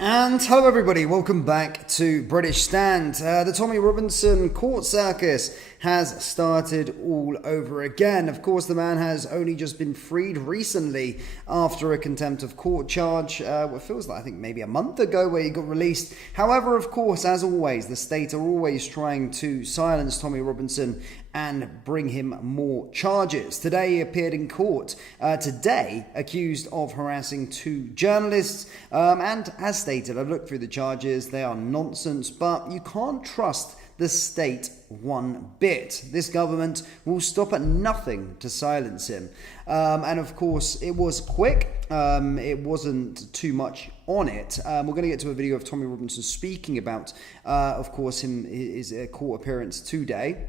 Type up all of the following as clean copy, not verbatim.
And hello everybody, welcome back to British Stand. The Tommy Robinson court circus has started all over again. Of course, the man has only just been freed recently after a contempt of court charge, what feels like I think maybe a month ago, where he got released. However, of course, as always, the state are always trying to silence Tommy Robinson and bring him more charges. Today he appeared in court, today accused of harassing two journalists, and as stated, I've looked through the charges, they are nonsense, but you can't trust the state one bit. This government will stop at nothing to silence him. And of course, it was quick. It wasn't too much on it. We're going to get to a video of Tommy Robinson speaking about, of course, his court appearance today.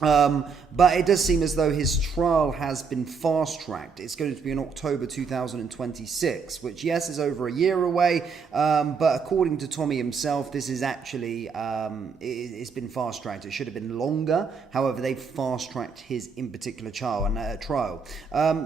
But it does seem as though his trial has been fast-tracked. It's going to be in October 2026, which, yes, is over a year away, but according to Tommy himself, this is actually, it's been fast-tracked. It should have been longer. However, they've fast-tracked his in particular trial.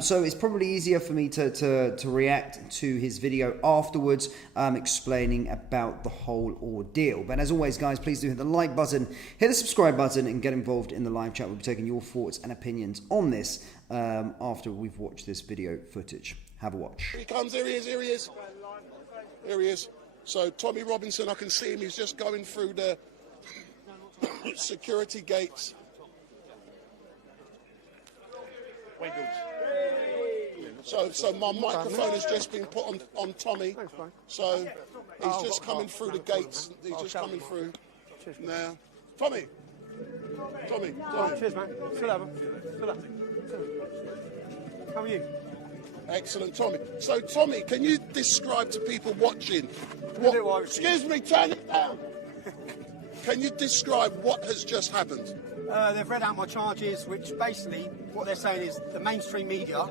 So it's probably easier for me to react to his video afterwards, explaining about the whole ordeal. But as always, guys, please do hit the like button, hit the subscribe button, and get involved in the live chat. We'll be taking your thoughts and opinions on this after we've watched this video footage. Have a watch. Here he comes, here he is, here he is. Here he is. So Tommy Robinson, I can see him, he's just going through the security gates. So my microphone has just been put on Tommy. So he's just coming through the gates. He's just coming through now. Tommy. Cheers, man. Still have him. How are you? Excellent, Tommy. So, Tommy, can you describe to people watching? Excuse me, turn it down. Can you describe what has just happened? They've read out my charges, which basically what they're saying is the mainstream media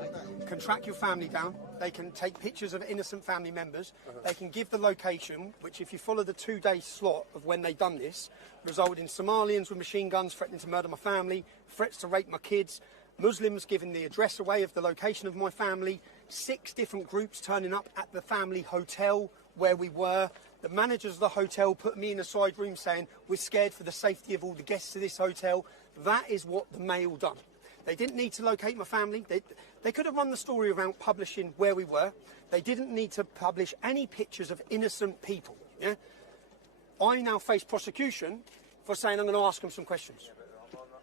can track your family down. They can take pictures of innocent family members. They can give the location, which if you follow the 2-day slot of when they done this, resulted in Somalians with machine guns threatening to murder my family, threats to rape my kids, Muslims giving the address away of the location of my family, 6 different groups turning up at the family hotel where we were. The managers of the hotel put me in a side room saying, we're scared for the safety of all the guests of this hotel. That is what the Mail done. They didn't need to locate my family. They could have run the story around publishing where we were. They didn't need to publish any pictures of innocent people. Yeah? I now face prosecution for saying I'm going to ask them some questions.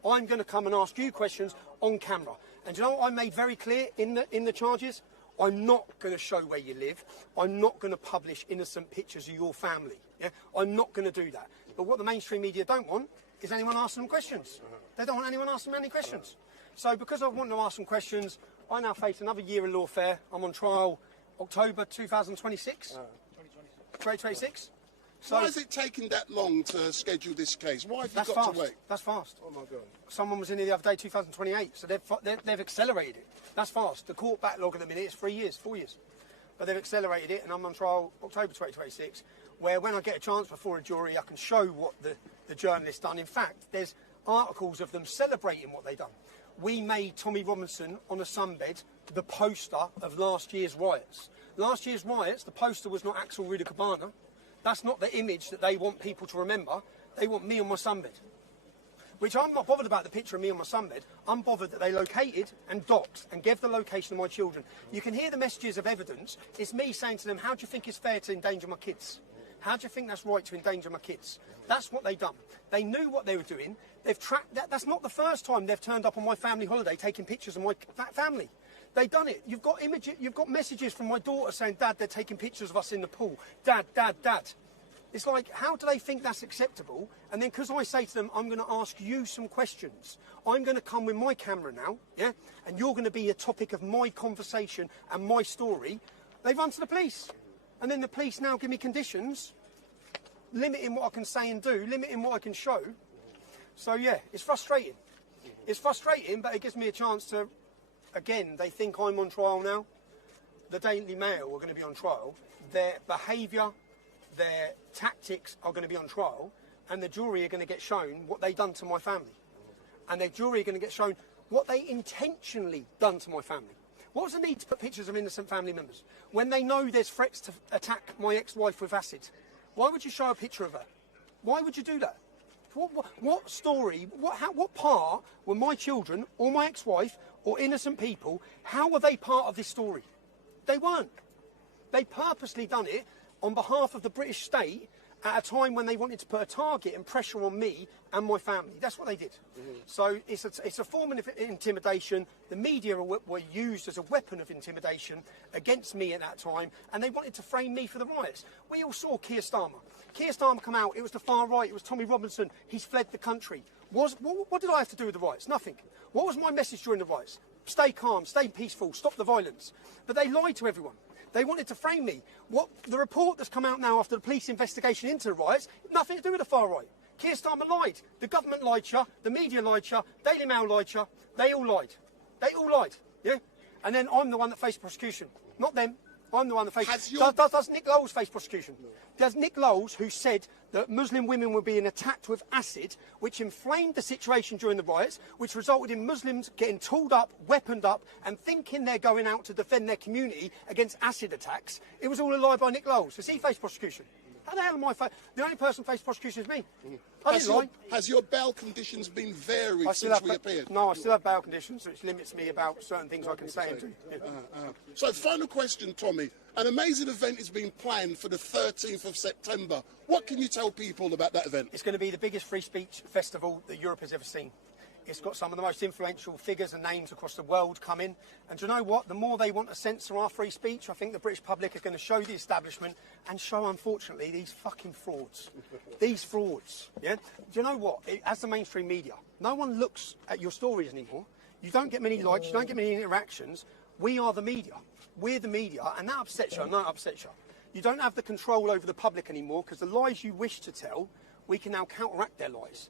I'm going to come and ask you questions on camera. And you know what I made very clear in the charges? I'm not going to show where you live. I'm not going to publish innocent pictures of your family. Yeah? I'm not going to do that. But what the mainstream media don't want is anyone asking them questions. They don't want anyone asking them any questions. So because I want to ask some questions, I now face another year in lawfare. I'm on trial October 2026. 2026. So why is it taking that long to schedule this case? Why have you got to wait? That's fast. Oh, my God. Someone was in here the other day, 2028, so they've accelerated it. That's fast. The court backlog at the minute is 3 years, 4 years. But they've accelerated it, and I'm on trial October 2026, where when I get a chance before a jury, I can show what the journalist done. In fact, there's articles of them celebrating what they done. We made Tommy Robinson on a sunbed the poster of last year's riots. Last year's riots, the poster was not Axel Ruda Cabana. That's not the image that they want people to remember. They want me on my sunbed. Which I'm not bothered about the picture of me on my sunbed. I'm bothered that they located and doxed and gave the location of my children. You can hear the messages of evidence. It's me saying to them, how do you think it's fair to endanger my kids? How do you think that's right to endanger my kids? That's what they've done. They knew what they were doing. They've tracked that. That's not the first time they've turned up on my family holiday taking pictures of my family. They've done it. You've got images. You've got messages from my daughter saying, Dad, they're taking pictures of us in the pool. Dad, Dad, Dad. It's like, how do they think that's acceptable? And then because I say to them, I'm going to ask you some questions. I'm going to come with my camera now, yeah? And you're going to be a topic of my conversation and my story. They run to the police. And then the police now give me conditions, limiting what I can say and do, limiting what I can show. So, yeah, it's frustrating. It's frustrating, but it gives me a chance to, again, they think I'm on trial now. The Daily Mail are going to be on trial. Their behaviour, their tactics are going to be on trial, and the jury are going to get shown what they've done to my family. And the jury are going to get shown what they intentionally done to my family. What was the need to put pictures of innocent family members? When they know there's threats to attack my ex-wife with acid, why would you show a picture of her? Why would you do that? What story, what part were my children or my ex-wife or innocent people, how were they part of this story? They weren't. They purposely done it on behalf of the British state at a time when they wanted to put a target and pressure on me and my family. That's what they did. So it's a form of intimidation. The media were used as a weapon of intimidation against me at that time, and they wanted to frame me for the riots. We all saw Keir Starmer. Keir Starmer come out, it was the far right, it was Tommy Robinson, he's fled the country. What did I have to do with the riots? Nothing. What was my message during the riots? Stay calm, stay peaceful, stop the violence. But they lied to everyone. They wanted to frame me. The report that's come out now after the police investigation into the riots, nothing to do with the far right. Keir Starmer lied. The government lied to you. The media lied to you. Daily Mail lied to you. They all lied. They all lied. Yeah? And then I'm the one that faced prosecution. Not them. I'm the one that faced... Does Nick Lowles face prosecution? Does Nick Lowles, who said that Muslim women were being attacked with acid, which inflamed the situation during the riots, which resulted in Muslims getting tooled up, weaponed up, and thinking they're going out to defend their community against acid attacks, it was all a lie by Nick Lowles. Does he face prosecution? How the hell am I... The only person faced prosecution is me. I didn't lie. Has your bail conditions been varied since we appeared? No, I still have bail conditions, which limits me about certain things I can say and do. Yeah. So, final question, Tommy. An amazing event is being planned for the 13th of September. What can you tell people about that event? It's going to be the biggest free speech festival that Europe has ever seen. It's got some of the most influential figures and names across the world coming. And do you know what? The more they want to censor our free speech, I think the British public is going to show the establishment and show, unfortunately, these fucking frauds. These frauds. Yeah? Do you know what? As the mainstream media, no one looks at your stories anymore. You don't get many likes, you don't get many interactions. We are the media. We're the media, and that upsets you. I know it upsets you. You don't have the control over the public anymore because the lies you wish to tell, we can now counteract their lies.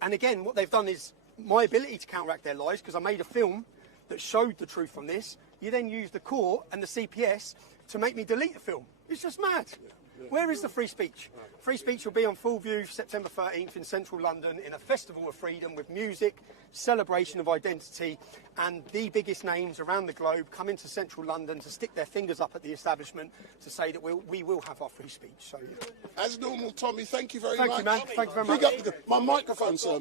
And again, what they've done is my ability to counteract their lies, because I made a film that showed the truth from this. You then use the court and the CPS to make me delete the film. It's just mad. Where is the free speech? Free speech will be on full view September 13th in central London in a festival of freedom with music, celebration of identity, and the biggest names around the globe come into central London to stick their fingers up at the establishment to say that we will have our free speech. So, yeah. As normal, Tommy, thank you very much. Thank you, man. Thank you very much. Big up my microphone, sir.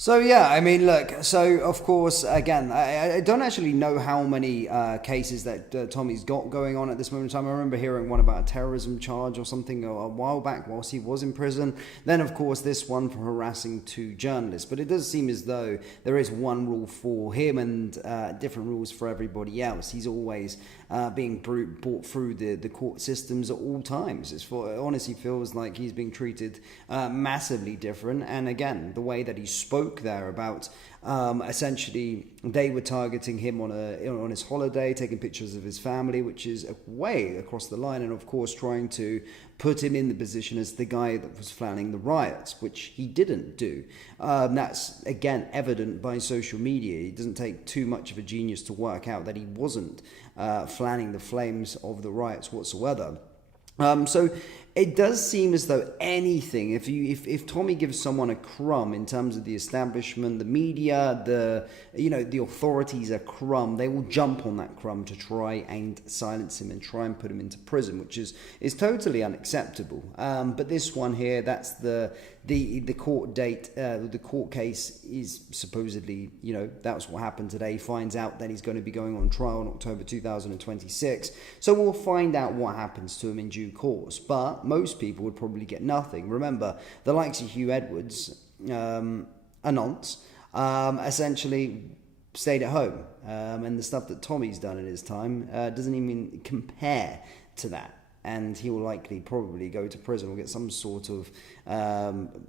So yeah, I mean, look. So of course, again, I don't actually know how many cases that Tommy's got going on at this moment in time. I remember hearing one about a terrorism charge or something a while back whilst he was in prison. Then, of course, this one for harassing two journalists. But it does seem as though there is one rule for him and different rules for everybody else. He's always being brought through the court systems at all times. It honestly feels like he's being treated massively different. And again, the way that he spoke there about essentially they were targeting him on his holiday, taking pictures of his family, which is way across the line, and of course trying to put him in the position as the guy that was planning the riots, which he didn't do. That's again evident by social media. It doesn't take too much of a genius to work out that he wasn't fanning the flames of the riots whatsoever. So it does seem as though anything, if Tommy gives someone a crumb in terms of the establishment, the media, the authorities a crumb, they will jump on that crumb to try and silence him and try and put him into prison, which is totally unacceptable. But this one here, that's the court date, the court case is supposedly, that's what happened today. He finds out that he's going to be going on trial in October 2026. So we'll find out what happens to him in due course. But most people would probably get nothing. Remember, the likes of Hugh Edwards, Anont, essentially stayed at home. And the stuff that Tommy's done in his time doesn't even compare to that. And he will likely probably go to prison or get some sort of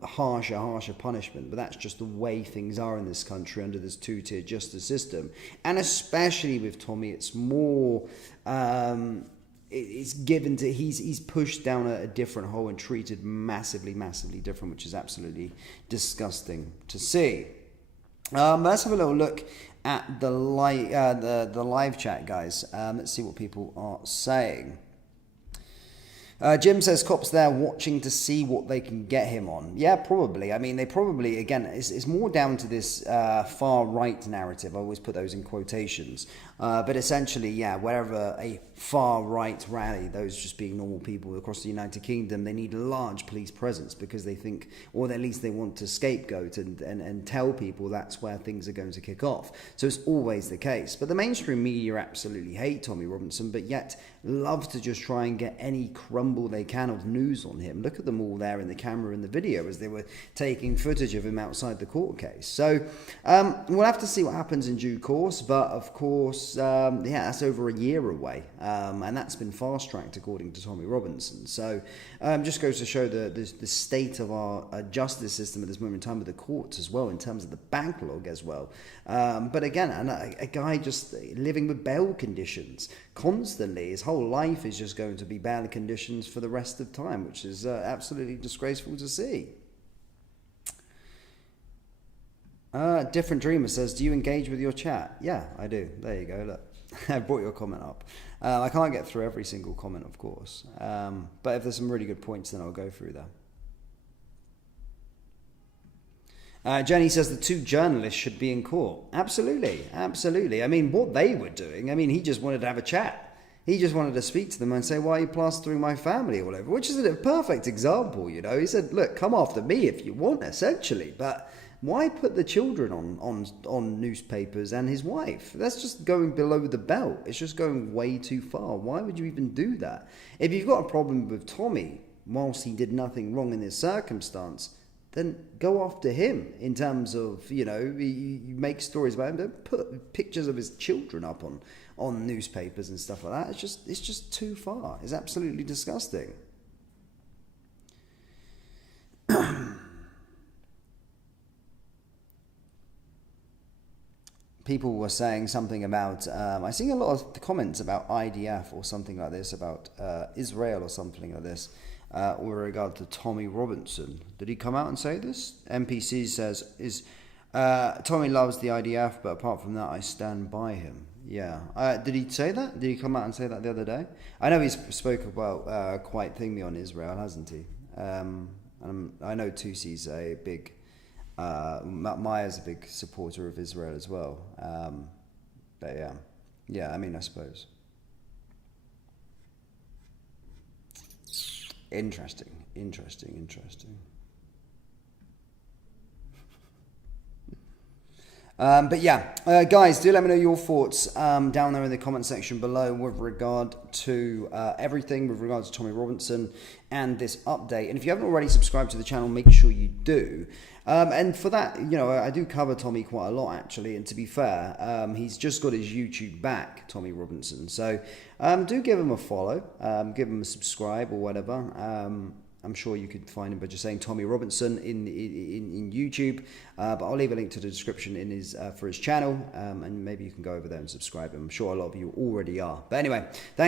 harsher punishment. But that's just the way things are in this country under this two-tier justice system. And especially with Tommy, it's more... it's given to... He's pushed down a different hole and treated massively different, which is absolutely disgusting to see. Let's have a little look at the live chat, guys. Let's see what people are saying. Jim says cops there watching to see what they can get him on. Yeah, probably. I mean, they probably, again, it's more down to this far right narrative. I always put those in quotations. But essentially, yeah, wherever a far right rally, those just being normal people across the United Kingdom, they need a large police presence because they think, or at least they want to scapegoat and tell people that's where things are going to kick off. So it's always the case. But the mainstream media absolutely hate Tommy Robinson, but yet love to just try and get any crumble they can of news on him. Look at them all there in the camera in the video as they were taking footage of him outside the court case. So we'll have to see what happens in due course, but of course, yeah, that's over a year away, and that's been fast-tracked according to Tommy Robinson. So just goes to show the state of our justice system at this moment in time with the courts as well, in terms of the backlog as well. But again, a guy just living with bail conditions constantly, his whole life is just going to be bail conditions for the rest of time, which is absolutely disgraceful to see. Different Dreamer says, do you engage with your chat? Yeah, I do. There you go, look. I brought your comment up. I can't get through every single comment, of course. But if there's some really good points, then I'll go through them. Jenny says the two journalists should be in court. Absolutely, absolutely. I mean, what they were doing, I mean, he just wanted to have a chat. He just wanted to speak to them and say, why are you plastering my family or whatever, which is a perfect example, you know. He said, look, come after me if you want, essentially, but why put the children on newspapers and his wife? That's just going below the belt. It's just going way too far. Why would you even do that? If you've got a problem with Tommy, whilst he did nothing wrong in this circumstance, then go after him in terms of, you know, you make stories about him. Don't put pictures of his children up on newspapers and stuff like that. It's just too far. It's absolutely disgusting. People were saying something about, I see a lot of comments about IDF or something like this, about Israel or something like this, with regard to Tommy Robinson. Did he come out and say this? NPC says, Tommy loves the IDF, but apart from that, I stand by him. Yeah. Did he say that? Did he come out and say that the other day? I know he's spoke about quite thinly on Israel, hasn't he? And I know Tusi's a big... Maya's a big supporter of Israel as well. But yeah, I mean, I suppose. Interesting. But yeah, guys, do let me know your thoughts down there in the comment section below with regard to everything with regard to Tommy Robinson and this update. And if you haven't already subscribed to the channel, make sure you do. And for that, you know, I do cover Tommy quite a lot, actually. And to be fair, he's just got his YouTube back, Tommy Robinson. So do give him a follow, give him a subscribe or whatever. I'm sure you could find him by just saying Tommy Robinson in YouTube. But I'll leave a link to the description in his for his channel. And maybe you can go over there and subscribe. I'm sure a lot of you already are. But anyway, thank